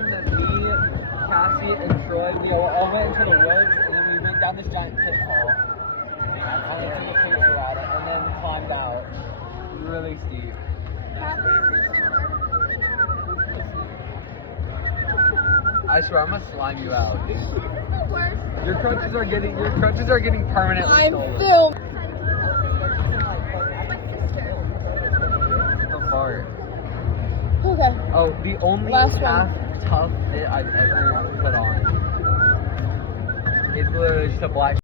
time that me, Cassie, and Troy, we all went into the woods, and then we went down this giant pitfall. On the paper ladder, and then climbed out. Really steep. I swear, I'm gonna slime you out, dude. Your crutches are getting permanently stolen. Still. So far. Okay. Oh, the only Last half tough fit I've ever put on is literally just a black